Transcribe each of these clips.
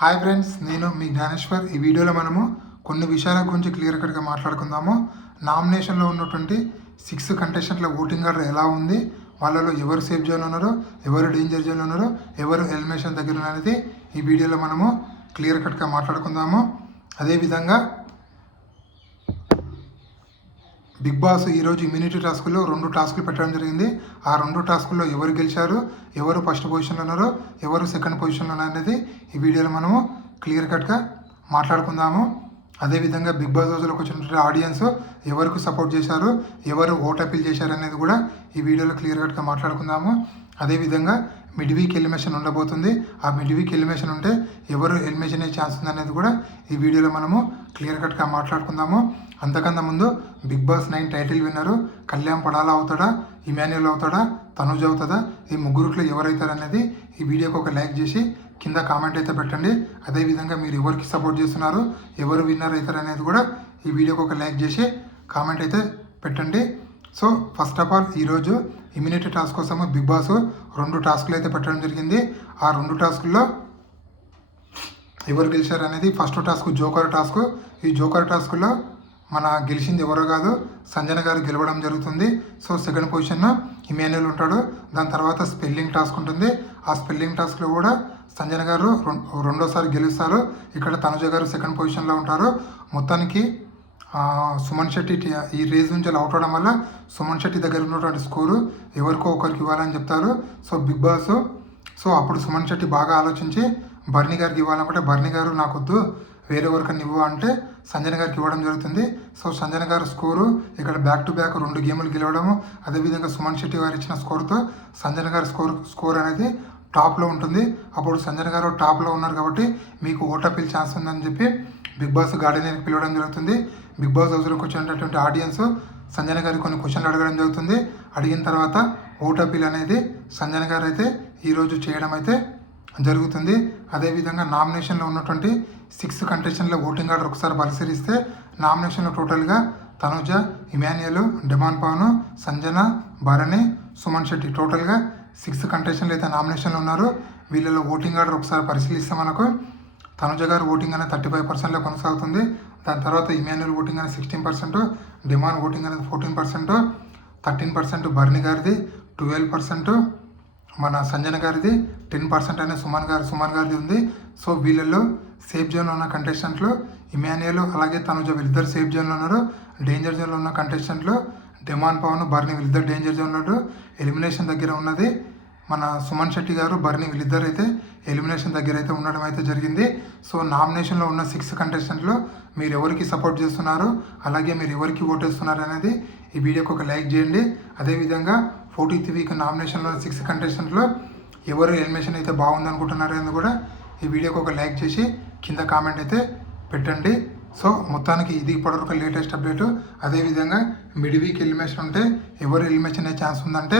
Hi friends, నేను మీ జ్ఞానేశ్వర్. ఈ వీడియోలో మనము కొన్ని విషయాల గురించి క్లియర్ కట్గా మాట్లాడుకుందాము. నామినేషన్లో ఉన్నటువంటి 6 కంటెస్టెంట్ల ఓటింగ్ ఆర్డర్ ఎలా ఉంది, వాళ్ళలో ఎవరు సేఫ్ జోన్ ఉన్నారో, ఎవరు డేంజర్ జోన్ ఉన్నారో, ఎవరు ఎలిమినేషన్ దగ్గర అనేది ఈ వీడియోలో మనము క్లియర్ కట్గా మాట్లాడుకుందాము. అదేవిధంగా బిగ్ బాస్ ఈరోజు ఇమ్యూనిటీ టాస్క్లో 2 టాస్కులు పెట్టడం జరిగింది. ఆ 2 టాస్కుల్లో ఎవరు గెలిచారు, ఎవరు ఫస్ట్ పొజిషన్లో ఉన్నారో, ఎవరు సెకండ్ పొజిషన్లో ఉన్నారో అనేది ఈ వీడియోలో మనము క్లియర్ కట్గా మాట్లాడుకుందాము. అదేవిధంగా బిగ్ బాస్ రోజులకు వచ్చినటువంటి ఆడియన్స్ ఎవరికి సపోర్ట్ చేశారు, ఎవరు ఓట్ అపీల్ చేశారు అనేది కూడా ఈ వీడియోలో క్లియర్ కట్గా మాట్లాడుకుందాము. అదేవిధంగా మిడ్ వీక్ ఎలిమినేషన్ ఉండబోతుంది. ఆ మిడ్ వీక్ ఎలిమినేషన్ ఉంటే ఎవరు ఎలిమినేషన్ అయ్యే ఛాన్స్ ఉందనేది కూడా ఈ వీడియోలో మనము క్లియర్ కట్గా మాట్లాడుకుందాము. అంతకన్నా ముందు బిగ్ బాస్ 9 టైటిల్ విన్నరు కళ్యాణ్ పడాలా అవుతాడా, ఇమాన్యుయల్ అవుతాడా, తనుజ్ అవుతుందా, ఈ ముగ్గురుట్లో ఎవరైతారు అనేది ఈ వీడియోకి ఒక లైక్ చేసి కింద కామెంట్ అయితే పెట్టండి. అదేవిధంగా మీరు ఎవరికి సపోర్ట్ చేస్తున్నారు, ఎవరు విన్నర్ అవుతారు అనేది కూడా ఈ వీడియోకి ఒక లైక్ చేసి కామెంట్ అయితే పెట్టండి. సో ఫస్ట్ ఆఫ్ ఆల్ ఈరోజు ఇమ్యూనిటీ టాస్క్ కోసము బిగ్ బాస్ 2 టాస్కులు అయితే పెట్టడం జరిగింది. ఆ 2 టాస్కుల్లో ఎవరు గెలిచారు అనేది ఫస్ట్ టాస్క్ జోకర్ టాస్క్. ఈ జోకర్ టాస్క్లో మన గెలిచింది ఎవరో కాదు, సంజన గారు గెలవడం జరుగుతుంది. సో సెకండ్ పొజిషన్ ఇమాన్యుయల్ ఉంటాడు. దాని తర్వాత స్పెల్లింగ్ టాస్క్ ఉంటుంది. ఆ స్పెల్లింగ్ టాస్క్లో కూడా సంజన గారు రెండోసారి గెలుస్తారు. ఇక్కడ తనుజ గారు సెకండ్ పొజిషన్లో ఉంటారు. మొత్తానికి సుమన్ శెట్టి ఈ రేస్ నుంచి అవుట్ అవడం వల్ల సుమన్ శెట్టి దగ్గర ఉన్నటువంటి స్కోరు ఎవరికో ఒకరికి ఇవ్వాలని చెప్తారు. సో బిగ్ బాస్ అప్పుడు సుమన్ శెట్టి బాగా ఆలోచించి బర్నీ గారికి ఇవ్వాలంటే బర్నీ గారు నాకొద్దు, వేరే ఎవరికన్నా ఇవ్వు అంటే సంజన గారికి ఇవ్వడం జరుగుతుంది. సో సంజన గారు స్కోరు ఇక్కడ బ్యాక్ టు బ్యాక్ 2 గేములు గెలవడము, అదేవిధంగా సుమన్ శెట్టి గారు ఇచ్చిన స్కోర్తో సంజన గారి స్కోర్ అనేది టాప్లో ఉంటుంది. అప్పుడు సంజన గారు టాప్లో ఉన్నారు కాబట్టి మీకు ఓట్ అపీల్ ఛాన్స్ ఉందని చెప్పి బిగ్ బాస్ గార్డెన్కి పిలవడం జరుగుతుంది. బిగ్ బాస్ హౌస్లోకి వచ్చినటువంటి ఆడియన్స్ సంజన గారికి కొన్ని క్వశ్చన్లు అడగడం జరుగుతుంది. అడిగిన తర్వాత ఓట్ అపీల్ అనేది సంజన గారు అయితే ఈరోజు చేయడం అయితే జరుగుతుంది. అదేవిధంగా నామినేషన్లో ఉన్నటువంటి 6 కంటెస్టెంట్ల ఓటింగ్ ఆర్డర్ ఒకసారి పరిశీలిస్తే నామినేషన్లో టోటల్గా తనుజ, ఇమాన్యుయల్, డెమాన్ పవన్, సంజన, భరణి, సుమన్ శెట్టి టోటల్గా 6 కంటెస్టెంట్లు అయితే నామినేషన్లో ఉన్నారు. వీళ్ళలో ఓటింగ్ ఆర్డర్ ఒకసారి పరిశీలిస్తే మనకు తనుజ గారు ఓటింగ్ అనేది 35%లో కొనసాగుతుంది. దాని తర్వాత ఇమాన్యుయల్ ఓటింగ్ అనేది 16%, డెమాన్ ఓటింగ్ అనేది 14%, 13% బర్నీ గారిది, 12% మన సంజన గారిది, 10% అనేది సుమన్ గారిది ఉంది. సో వీళ్ళల్లో సేఫ్ జోన్లో ఉన్న కంటెస్టెంట్లు ఇమాన్యుయల్ అలాగే తనుజ వీళ్ళిద్దరు సేఫ్ జోన్లో ఉన్నారు. డేంజర్ జోన్లో ఉన్న కంటెస్టెంట్లు డెమాన్ పవన్, బర్నీ వీళ్ళిద్దరు డేంజర్ జోన్లో ఉన్నారు. ఎలిమినేషన్ దగ్గర ఉన్నది మన సుమన్ శెట్టి గారు, బర్నీ వీళ్ళిద్దరు అయితే ఎలిమినేషన్ దగ్గర అయితే ఉండడం అయితే జరిగింది. సో నామినేషన్లో ఉన్న 6 కంటెస్టెంట్లో మీరు ఎవరికి సపోర్ట్ చేస్తున్నారు, అలాగే మీరు ఎవరికి ఓటేస్తున్నారు అనేది ఈ వీడియోకి ఒక లైక్ చేయండి. అదేవిధంగా 14th వీక్ నామినేషన్లో 6 కంటెస్టెంట్లో ఎవరు ఎలిమినేషన్ అయితే బాగుందనుకుంటున్నారు అనేది కూడా ఈ వీడియోకి ఒక లైక్ చేసి కింద కామెంట్ అయితే పెట్టండి. సో మొత్తానికి ఇది ఇప్పటివరకు లేటెస్ట్ అప్డేటు. అదేవిధంగా మిడ్ వీక్ ఎలిమినేషన్ ఉంటే ఎవరు ఎలిమినేషన్ అయ్యే ఛాన్స్ ఉందంటే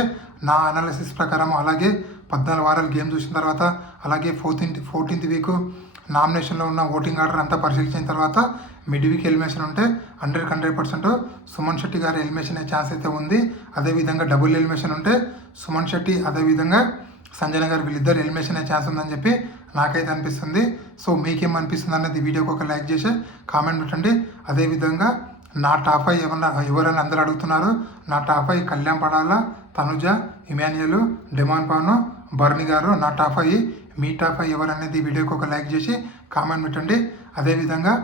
నా అనాలిసిస్ ప్రకారం, అలాగే 14 వారాలు గేమ్ చూసిన తర్వాత, అలాగే 14th వీక్ నామినేషన్లో ఉన్న ఓటింగ్ ఆర్డర్ అంతా పరిశీలించిన తర్వాత మిడ్ వీక్ ఎలిమినేషన్ ఉంటే 100% సుమన్ శెట్టి గారు ఎలిమినేషన్ అయ్యే ఛాన్స్ అయితే ఉంది. అదేవిధంగా డబుల్ ఎలిమినేషన్ ఉంటే సుమన్ శెట్టి అదేవిధంగా సంజన గారు వీళ్ళిద్దరు ఎలిమినేషన్ అయ్యే ఛాన్స్ ఉందని చెప్పి నాకైతే అనిపిస్తుంది. సో మీకేమనిపిస్తుంది అనేది వీడియోకి ఒక లైక్ చేసి కామెంట్ పెట్టండి. అదేవిధంగా నా టాప్ 5 ఎవరైనా అందరూ అడుగుతున్నారు. నా టాప్ 5 కళ్యాణ్ పడాలా, తనుజ, ఇమాన్యుయల్, డెమాన్ పవన్, బర్నీ గారు నా టాప్ 5. మీ టాప్ 5 ఎవరనేది వీడియోకి ఒక లైక్ చేసి కామెంట్ పెట్టండి. అదేవిధంగా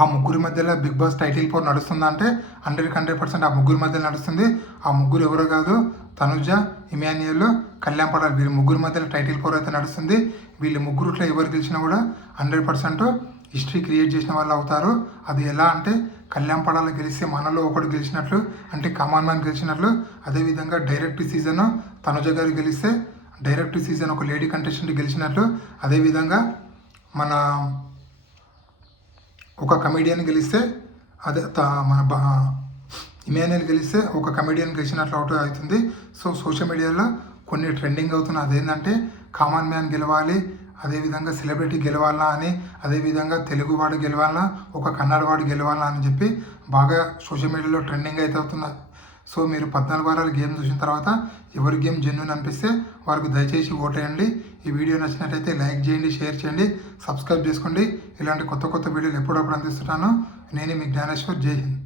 ఆ ముగ్గురి మధ్యలో బిగ్ బాస్ టైటిల్ పోర్ నడుస్తుందా అంటే 100% ఆ ముగ్గురి మధ్యలో నడుస్తుంది. ఆ ముగ్గురు ఎవరో కాదు, తనుజ, ఇమాన్యుయల్, కళ్యాణ్ పడాలి, వీళ్ళ ముగ్గురి మధ్యలో టైటిల్ పోర్ అయితే నడుస్తుంది. వీళ్ళ ముగ్గురుట్లో ఎవరు గెలిచినా కూడా 100% హిస్టరీ క్రియేట్ చేసిన వాళ్ళు అవుతారు. అది ఎలా అంటే కళ్యాణ్ పడాల గెలిస్తే మనలో ఒకటి గెలిచినట్లు, అంటే కామన్ మ్యాన్ గెలిచినట్లు. అదేవిధంగా డైరెక్ట్ సీజన్ తనుజ గారు గెలిస్తే డైరెక్ట్ సీజన్ ఒక లేడీ కంటెస్టెంట్ గెలిచినట్లు. అదేవిధంగా మన ఒక కమెడియన్ గెలిస్తే అదే మన ఇమాన్యుయల్ గెలిస్తే ఒక కమెడియన్ గెలిచినట్లు అవుతుంది. సో సోషల్ మీడియాలో కొన్ని ట్రెండింగ్ అవుతున్నాయి. అదేంటంటే కామన్ మ్యాన్ గెలవాలి, అదేవిధంగా సెలబ్రిటీ గెలవాలా అని, అదేవిధంగా తెలుగువాడు గెలవాలా, ఒక కన్నడవాడు గెలవాలా అని చెప్పి బాగా సోషల్ మీడియాలో ట్రెండింగ్ అయితే అవుతుంది. సో మీరు 14 వారాలు గేమ్ చూసిన తర్వాత ఎవరి గేమ్ జెన్యున్ అనిపిస్తే వారికి దయచేసి ఓటేయండి. ఈ వీడియో నచ్చినట్టయితే లైక్ చేయండి, షేర్ చేయండి, సబ్స్క్రైబ్ చేసుకోండి. ఇలాంటి కొత్త కొత్త వీడియోలు ఎప్పుడప్పుడు అందిస్తున్నాను. నేను మీ జ్ఞానేశ్వర్. జై హింద్.